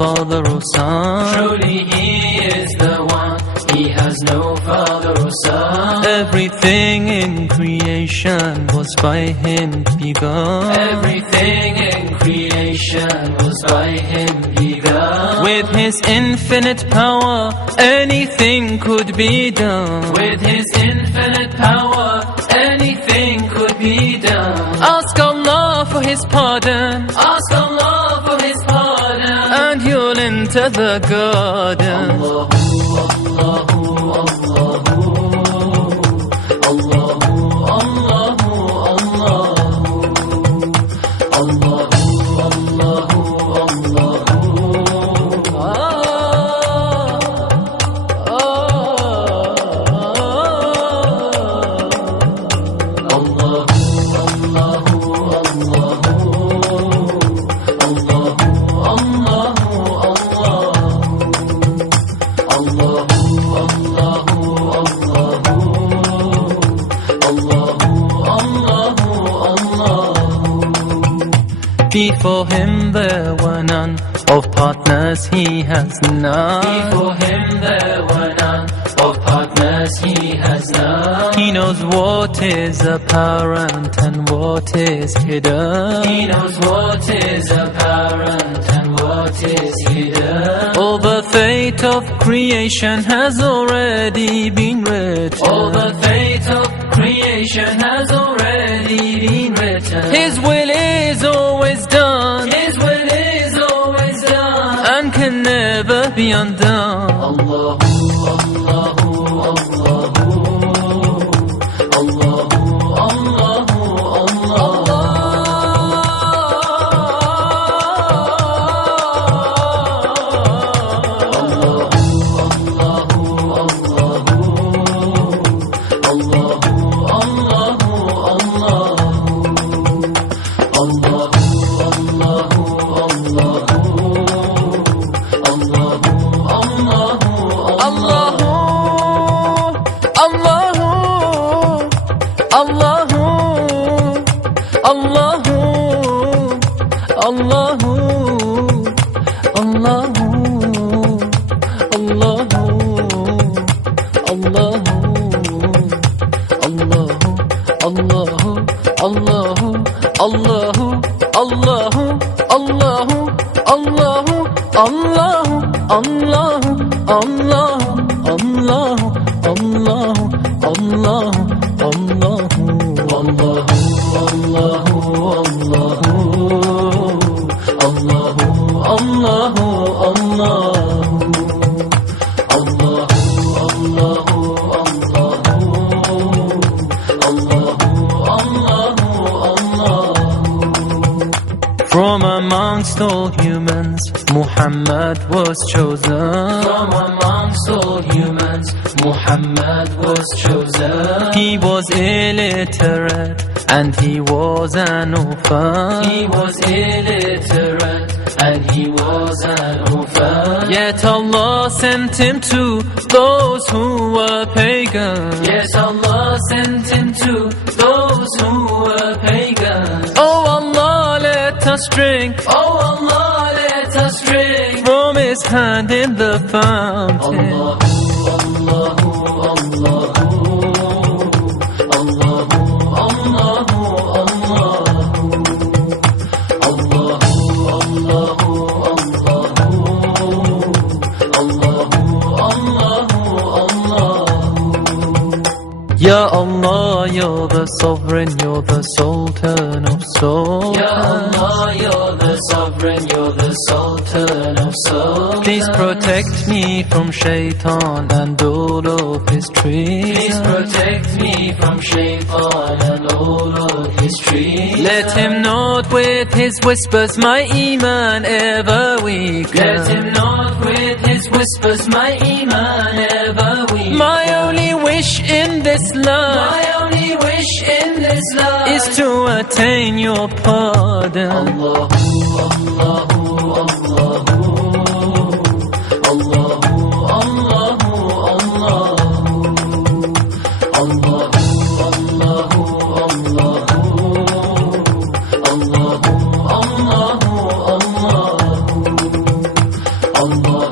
father or son. Truly He is the one, He has no father or son. Everything in creation was by Him begun. Everything in creation was by Him begun. With His infinite power, anything could be done. With His infinite power, anything could be done. Ask Allah for His pardon, Ask Allah for His pardon, and you'll enter the garden. Before Him there were none, of partners He has none. Before Him there were none, of partners He has none. He knows what is apparent and what is hidden. He knows what is apparent and what is hidden. All the fate of creation has already been written. All the fate of creation has already been written. His will is always done, His will is always done, and can never be undone. Allahu, Allahu, Allahu, Allahu, Allahu, From amongst all humans, Muhammad was chosen. From amongst all humans, Muhammad was chosen. He was illiterate and he was an orphan. He was illiterate and he was an orphan. Yet Allah sent him to those who were pagan. Yes, Allah sent him to those who were pagan. Oh Allah, let us drink. Oh Allah, let us drink From His hand in the fountain. Allahu, Allahu, Allahu, Allahu, Allahu, Allahu, Ya Allah, You're the sovereign, You're the sultan of souls. Ya Allah, You're the sovereign, You're the sultan of souls. Please protect me from shaitan and all of his trees. Please protect me from shaitan and all of his trees. Let him not with his whispers my iman ever weaken. Let him not with his whispers my iman ever weaken. My only wish in this life, my only wish in this life is to attain Your pardon. Allahu, Allahu, Allahu, Allahu, Allahu, Allahu, Allahu, Allahu, Allahu, Allahu, Allah